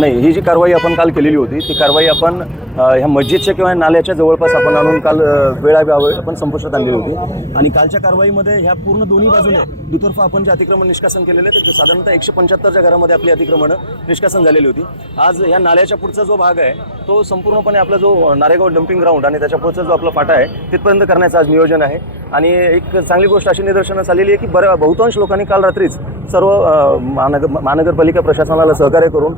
नाही ही जी कारवाई आपण काल केलेली होती ती कारवाई आपण ह्या मस्जिदच्या किंवा नाल्याच्या जवळपास आपण आणून काल अ, आपण संपुष्टात आणलेली होती. आणि कालच्या कारवाईमध्ये ह्या पूर्ण दोन्ही बाजूने दुतर्फा आपण जे अतिक्रमण निष्कासन केलेले ते साधारणतः एकशे पंच्याहत्तरच्या घरामध्ये आपली अतिक्रमणं निष्कासन झालेली होती. आज ह्या नाल्याच्या पुढचा जो भाग आहे तो संपूर्णपणे आपला जो नारेगाव डम्पिंग ग्राउंड आणि त्याच्या पुढचा जो आपला फाटा आहे तिथपर्यंत करण्याचं आज नियोजन आहे. आणि एक चांगली गोष्ट अशी निदर्शनास आलेली आहे की बऱ्या बहुतांश लोकांनी काल रात्रीच सर्व महानगर महानगरपालिका प्रशासनाला सहकार्य करून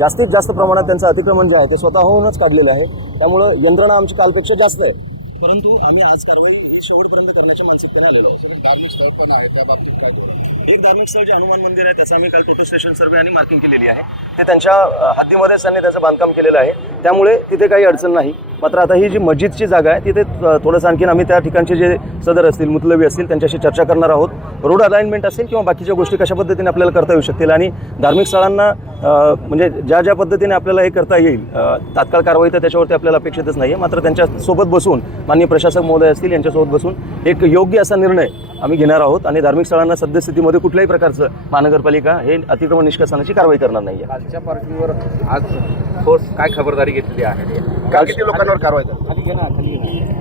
जास्तीत जास्त प्रमाणात त्यांचं अतिक्रमण जे आहे ते स्वतःहूनच काढलेलं आहे. त्यामुळं यंत्रणा आमची कालपेक्षा जास्त आहे. परंतु आम्ही आज कारवाई ही शेवटपर्यंत करण्याच्या मानसिकतेने आलेलो आहोत. धार्मिक स्थळ पण आहे त्या बाबतीत काय? एक धार्मिक स्थळ जे हनुमान मंदिर आहे त्याचं आम्ही काल टोटल स्टेशन सर्वे आणि मार्किंग केलेली आहे. ते त्यांच्या हद्दीमध्येच त्यांनी त्याचं बांधकाम केलेलं आहे. त्यामुळे तिथे काही अडचण नाही. मात्र आता ही जी मस्जिदची जागा आहे तिथे थोडंसं आणखीन आम्ही त्या ठिकाणचे जे सदर असतील मुतलबी असतील त्यांच्याशी चर्चा करणार आहोत. रोड अलाइनमेंट असेल किंवा बाकीच्या गोष्टी कशा पद्धतीने आपल्याला करता येऊ शकतील आणि धार्मिक स्थळांना म्हणजे ज्या ज्या पद्धतीने आपल्याला हे करता येईल तात्काळ कारवाई तर त्याच्यावरती आपल्याला अपेक्षितच नाही आहे मात्र त्यांच्यासोबत बसून माननीय प्रशासक महोदय असतील यांच्यासोबत बसून एक योग्य असा निर्णय आम्ही घेणार आहोत आणि धार्मिक स्थळांना सद्यस्थितीमध्ये कुठल्याही प्रकारचं महानगरपालिका हे अतिक्रमण निष्कासनाची कारवाई करणार नाही आहे कालच्या पार्श्वभूमीवर आज ठोस काय खबरदारी घेतलेली आहे? काल किती लोकांवर कारवाई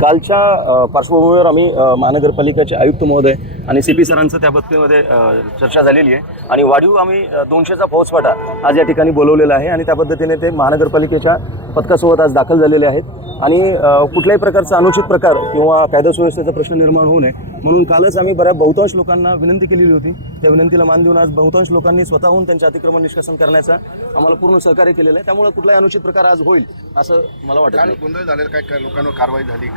कालच्या पार्श्वभूमीवर आम्ही महानगरपालिकेचे आयुक्त महोदय आणि सी पी सरांचं त्या बाबतीमध्ये चर्चा झालेली आहे. आणि वाढीव आम्ही दोनशेचा फौजफाटा आज या ठिकाणी बोलवलेला आहे आणि त्या पद्धतीने ते महानगरपालिकेच्या पथकासोबत आज दाखल झालेले आहेत. आणि कुठल्याही प्रकारचा अनुचित प्रकार किंवा कायदा सुव्यवस्थेचा प्रश्न निर्माण होऊ नये. म्हणून कालच आम्ही बऱ्या बहुतांश लोकांना विनंती केलेली होती. त्या विनंतीला मान देऊन आज बहुतांश लोकांनी स्वतःहून त्यांचे अतिक्रमण निष्कासन करण्याचा आम्हाला पूर्ण सहकार्य केलेलं आहे. त्यामुळे कुठलाही अनुचित प्रकार आज होईल असं मला वाटत गोंधळ झालेला काय काय लोकांवर कारवाई झाली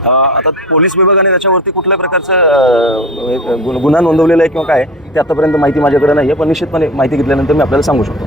अ, आता पोलीस विभागाने त्याच्यावरती कुठल्याही प्रकारचं गुन्हा नोंदवलेला आहे किंवा काय ते आतापर्यंत माहिती माझ्याकडे नाही आहे पण निश्चितपणे माहिती घेतल्यानंतर मी आपल्याला सांगू शकतो.